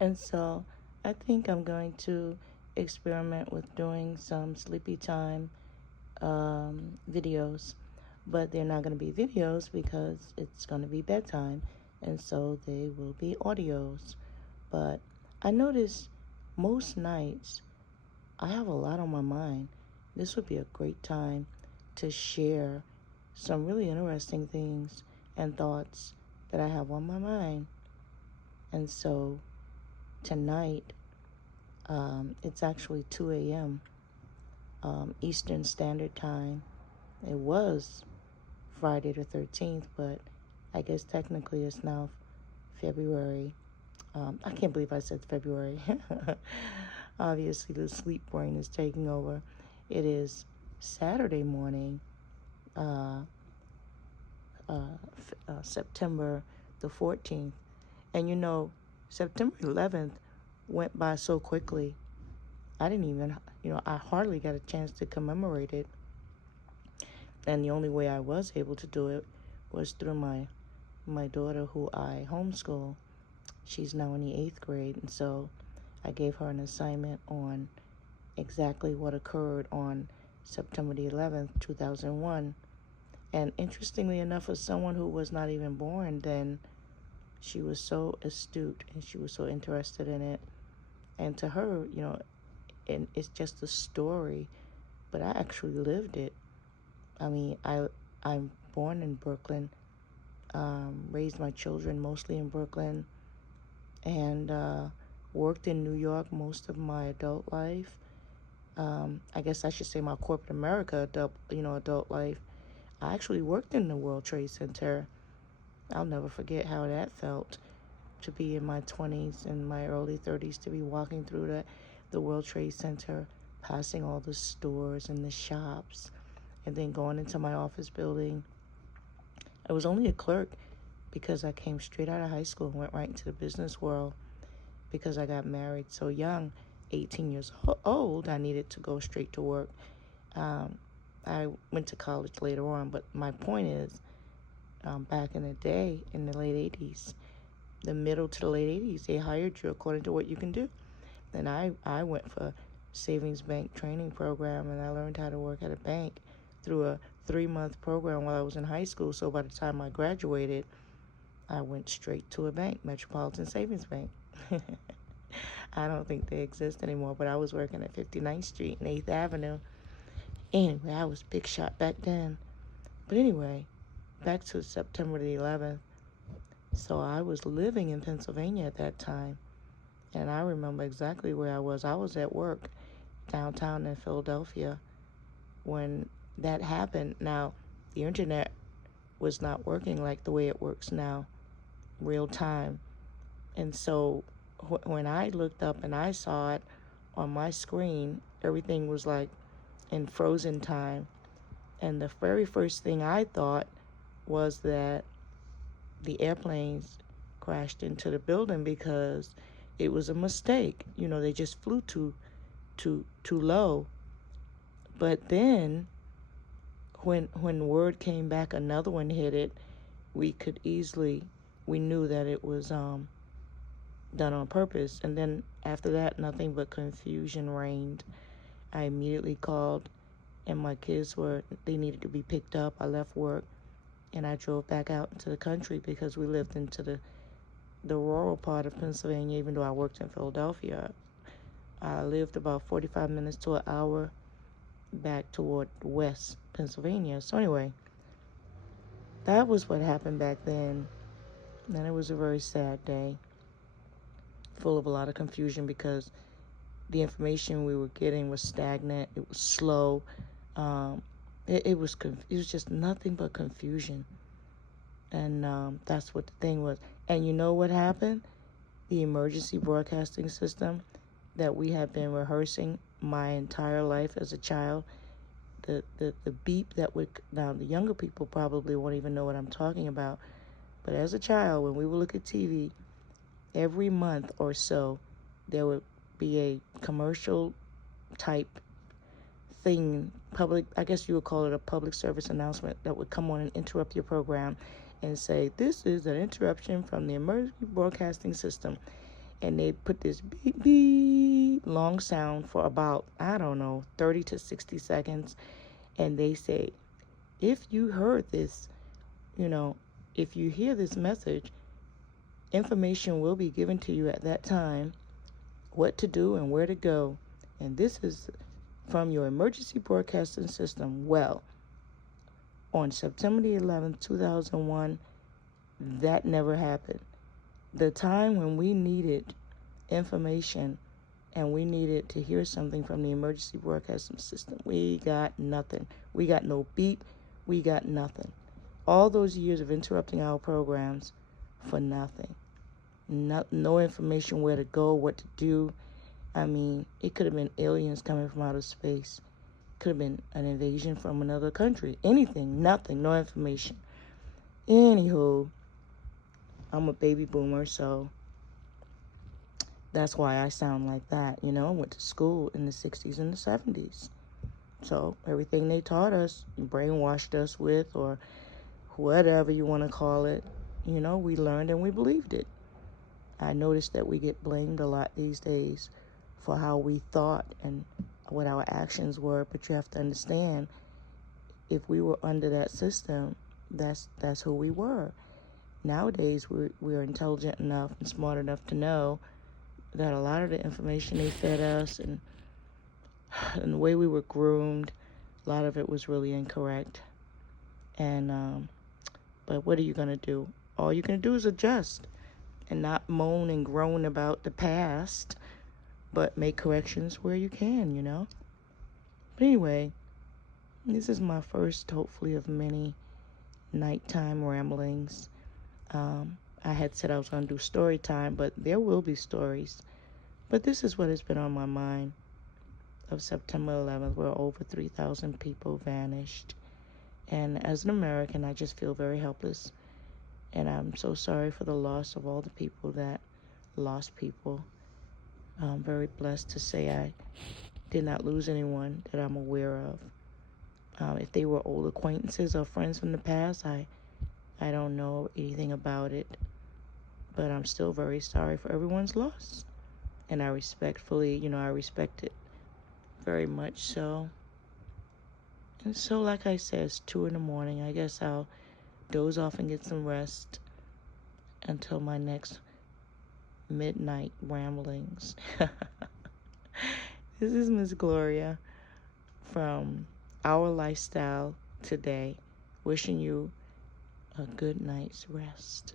And so I think I'm going to experiment with doing some sleepy time videos, but they're not going to be videos because it's going to be bedtime, and so they will be audios. But I notice most nights I have a lot on my mind. This would be a great time to share some really interesting things and thoughts that I have on my mind. And so tonight, it's actually 2 a.m. Eastern Standard Time. It was Friday the 13th, but I guess technically it's now February. I can't believe I said February. Obviously, the sleep brain is taking over. It is Saturday morning, uh, September the 14th. And September 11th went by so quickly. I didn't even, I hardly got a chance to commemorate it. And the only way I was able to do it was through my daughter, who I homeschool. She's now in the 8th grade, and so I gave her an assignment on exactly what occurred on September the 11th, 2001. And interestingly enough, for someone who was not even born then, she was so astute and she was so interested in it. And to her, and it's just a story, but I actually lived it. I mean, I'm born in Brooklyn, raised my children mostly in Brooklyn, and worked in New York most of my adult life. I guess I should say my corporate America adult life. I actually worked in the World Trade Center. I'll never forget how that felt to be in my 20s and my early 30s, to be walking through the World Trade Center, passing all the stores and the shops, and then going into my office building. I was only a clerk because I came straight out of high school and went right into the business world because I got married so young, 18 years old. I needed to go straight to work. Um, I went to college later on, but my point is, back in the day, in the late 80s, the middle to the late 80s, they hired you according to what you can do. And I went for savings bank training program, and I learned how to work at a bank through a 3-month program while I was in high school. So by the time I graduated, I went straight to a bank, Metropolitan Savings Bank. I don't think they exist anymore, but I was working at 59th Street and 8th Avenue. Anyway, I was big shot back then. But anyway, back to September the 11th. So I was living in Pennsylvania at that time, and I remember exactly where I was. I was at work downtown in Philadelphia when that happened. Now, the internet was not working like the way it works now, real time. And so when I looked up and I saw it on my screen, everything was like in frozen time. And the very first thing I thought was that the airplanes crashed into the building because it was a mistake. They just flew too low. But then when word came back, another one hit it. We knew that it was done on purpose. And then after that, nothing but confusion reigned. I immediately called, and my kids they needed to be picked up. I left work and I drove back out into the country because we lived into the rural part of Pennsylvania. Even though I worked in Philadelphia, I lived about 45 minutes to an hour back toward West Pennsylvania. So anyway, that was what happened back then. And it was a very sad day, full of a lot of confusion because the information we were getting was stagnant. It was slow. It was just nothing but confusion. And that's what the thing was. And you know what happened? The emergency broadcasting system that we have been rehearsing my entire life as a child, the beep that would, now the younger people probably won't even know what I'm talking about, but as a child, when we would look at TV, every month or so, there would be a commercial type thing, I guess you would call it a public service announcement, that would come on and interrupt your program and say, "This is an interruption from the emergency broadcasting system." and they put this beep beep long sound for about, I don't know, 30 to 60 seconds. And they say, if you heard this, if you hear this message, information will be given to you at that time, what to do and where to go. And this is from your emergency broadcasting system. Well, on September the 11th, 2001, that never happened. The time when we needed information and we needed to hear something from the emergency broadcasting system, we got nothing. We got no beep. We got nothing. All those years of interrupting our programs for nothing. No information where to go, what to do. I mean, it could have been aliens coming from outer space. Could have been an invasion from another country. Anything, nothing, no information. Anywho, I'm a baby boomer, so that's why I sound like that. I went to school in the 60s and the 70s. So everything they taught us, brainwashed us with, or whatever you want to call it, we learned and we believed it. I noticed that we get blamed a lot these days for how we thought and what our actions were, but you have to understand, if we were under that system, that's who we were. Nowadays, we're intelligent enough and smart enough to know that a lot of the information they fed us and the way we were groomed, a lot of it was really incorrect. And but what are you gonna do? All you can do is adjust and not moan and groan about the past, but make corrections where you can. But anyway, this is my first, hopefully, of many nighttime ramblings. I had said I was going to do story time, but there will be stories. But this is what has been on my mind of September 11th, where over 3,000 people vanished. And as an American, I just feel very helpless. And I'm so sorry for the loss of all the people that lost people. I'm very blessed to say I did not lose anyone that I'm aware of. If they were old acquaintances or friends from the past, I don't know anything about it. But I'm still very sorry for everyone's loss. And I respectfully, I respect it very much so. And so, like I said, it's 2 a.m. I guess I'll doze off and get some rest until my next midnight ramblings. This is Miss Gloria from Our Lifestyle Today, wishing you a good night's rest.